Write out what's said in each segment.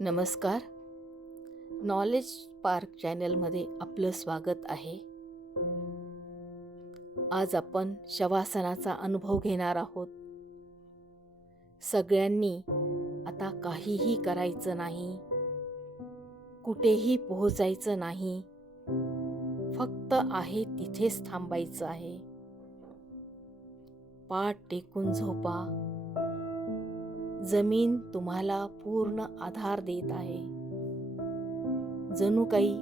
नमस्कार. Knowledge park चॅनलमध्ये आपलं स्वागत आहे. आज आपण शवासनाचा अनुभव घेणार आहोत. सगळ्यांनी आता काहीही करायचं नाही, कुठेही पोहोचायचं नाही, फक्त आहे तिथेच थांबायचं आहे. पाठ टेकून झोपा. जमीन तुम्हाला पूर्ण आधार देत आहे. जणू काही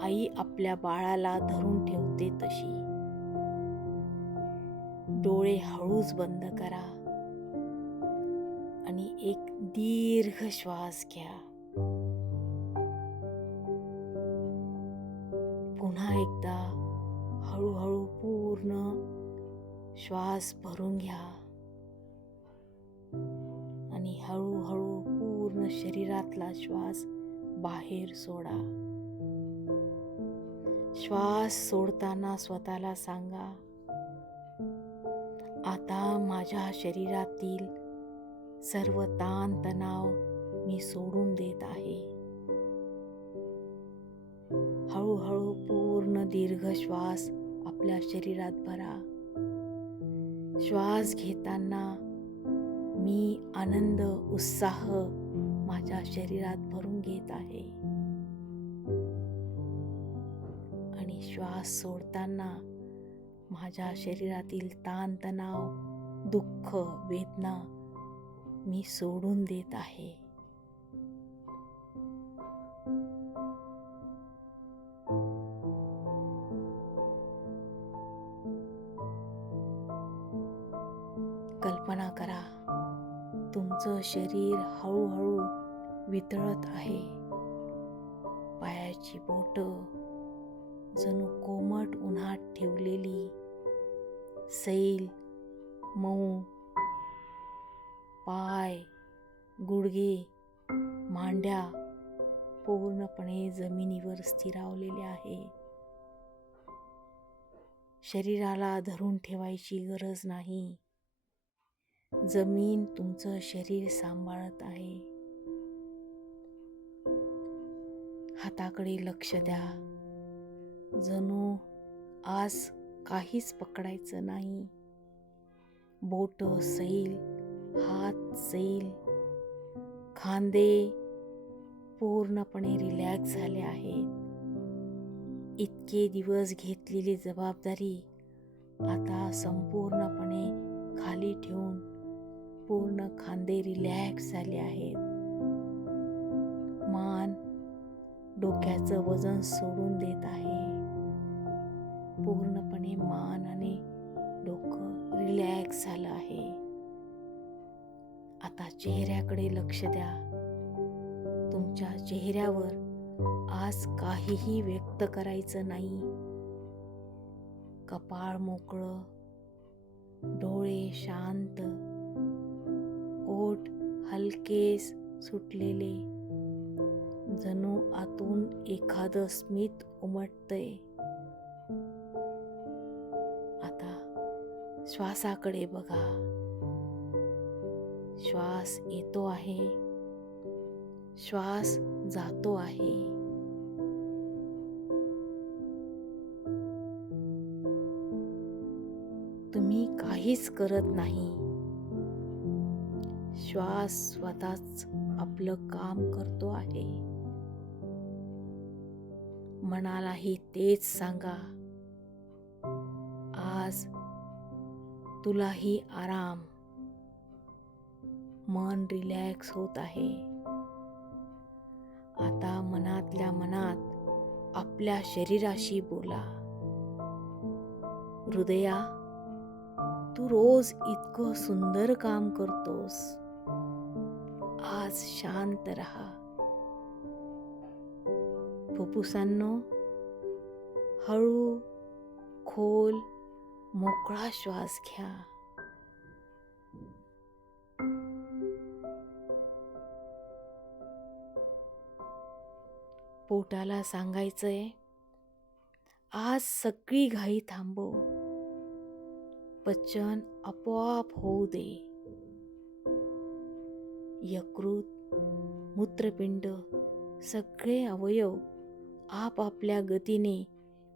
आई आपल्या बाळाला धरून ठेवते तशी. डोळे हळूच बंद करा आणि एक दीर्घ श्वास घ्या. पुन्हा एकदा हळूहळू पूर्ण श्वास भरून घ्या आणि हळूहळू पूर्ण शरीरातला श्वास बाहेर सोडा. श्वास सोडताना स्वतःला सांगा, आता माझ्या शरीरातील सर्व ताण तणाव मी सोडून देत आहे. हळूहळू पूर्ण दीर्घ श्वास आपल्या शरीरात भरा. श्वास घेताना मी आनंद, उत्साह माझ्या शरीरात भरून घेत आहे आणि श्वास सोडताना माझ्या शरीरातील ताणतणाव, दुःख, वेदना मी सोडून देत आहे. कल्पना करा, तुमचं शरीर हळूहळू वितळत आहे. पायाची बोटं जणू कोमट उन्हात ठेवलेली सैल, मऊ. पाय, गुडघे, मांड्या पूर्णपणे जमिनीवर स्थिरावलेले आहे. शरीराला धरून ठेवायची गरज नाही. जमीन तुमचं शरीर सांभाळत आहे. हाताकडे लक्ष द्या. जणू आज काहीच पकडायचं नाही. बोट सैल, हात सैल, खांदे पूर्णपणे रिलॅक्स झाले आहेत. इतके दिवस घेतलेली जबाबदारी आता संपूर्णपणे खाली ठेवून पूर्ण खांदे रिलॅक्स झाले आहेत. मान डोक्याचं वजन सोडून देत आहे. पूर्णपणे मान आणि डोकं रिलॅक्स झालं आहे. आता चेहऱ्याकडे लक्ष द्या. तुमच्या चेहऱ्यावर आज काहीही व्यक्त करायचं नाही. कपाळ मोकळं, डोळे शांत, ओठ हलके सुटलेले, जणू आतून एखादं स्मित उमटतंय. आता श्वासाकडे बघा. श्वास येतो आहे, श्वास जातो आहे. तुम्ही काहीच करत नाही. श्वास स्वतःच आपलं काम करतो आहे. मनालाही तेच सांगा, आज तुलाही आराम. मन रिलॅक्स होत आहे. आता मनातल्या मनात आपल्या शरीराशी बोला. हृदया, तू रोज इतकं सुंदर काम करतोस. आज शांत रहा. फुफ्फुसांनो, हळू, खोल, मोकळा श्वास घ्या. पोटाला सांगायचंय, आज सगळी घाई थांबव. पचन आपोआप होऊ दे. यकृत, मूत्रपिंड सगळे अवयव आपापल्या गतीने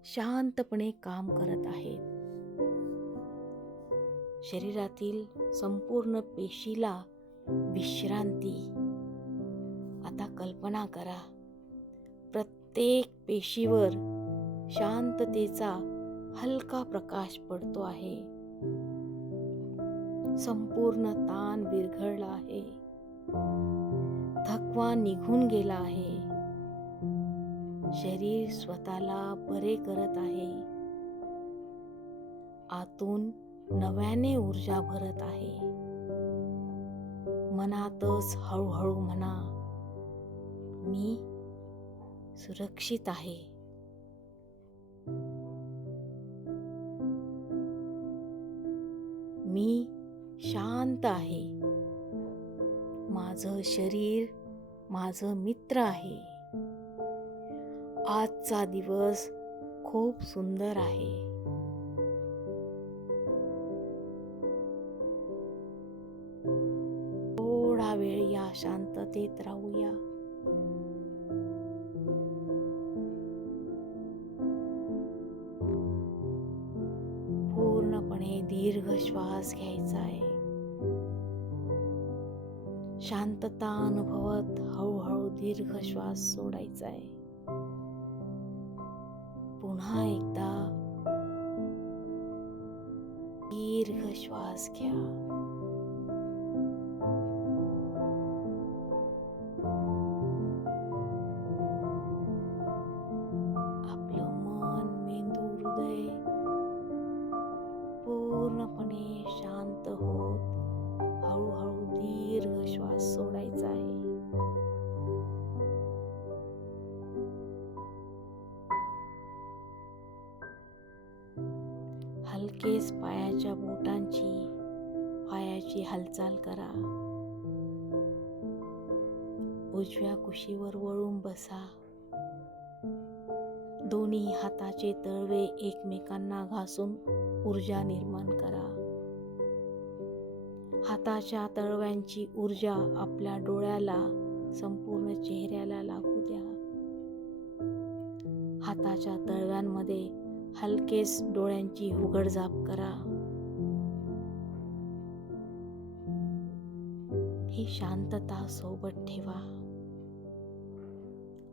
शांतपणे काम करत आहेत. शरीरातील संपूर्ण पेशीला विश्रांती. आता कल्पना करा, प्रत्येक पेशीवर शांततेचा हलका प्रकाश पडतो आहे. संपूर्ण ताण विरघळला आहे. थकवा निघून गेला आहे. शरीर स्वतःला बरे करत आहे. आतून नव्याने ऊर्जा भरत आहे. मनातच हळूहळू म्हणा, मी सुरक्षित आहे. मी शांत आहे. माझं शरीर माझं मित्र आहे. आजचा दिवस खूप सुंदर आहे. थोडा वेळ या शांततेत राहूया. पूर्णपणे दीर्घ श्वास घ्यायचा आहे. शांतता अनुभवत हळूहळू दीर्घ श्वास सोडायचा आहे. पुन्हा एकदा दीर्घ श्वास घ्या. आपलं मन, मेंदू, हृदय पूर्णपणे शांत होत हळूहळू दीर्घ श्वास सोडायचा आहे. हलकेच पायाच्या बोटांची पायाची हालचाल करा. उजव्या कुशीवर वळून बसा. दोन्ही हाताचे तळवे एकमेकांना घासून ऊर्जा निर्माण करा. हाताच्या तळव्यांची ऊर्जा आपल्या डोळ्याला, संपूर्ण चेहऱ्याला लागू द्या. हाताच्या तळव्यांमध्ये हलकेच डोळ्यांची उघडझाप करा. ही शांतता सोबत ठेवा.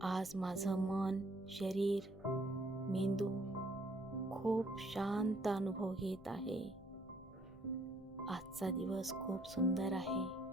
आज माझं मन, शरीर, मेंदू खूप शांत अनुभव घेत आहे. आजचा दिवस खूप सुंदर आहे.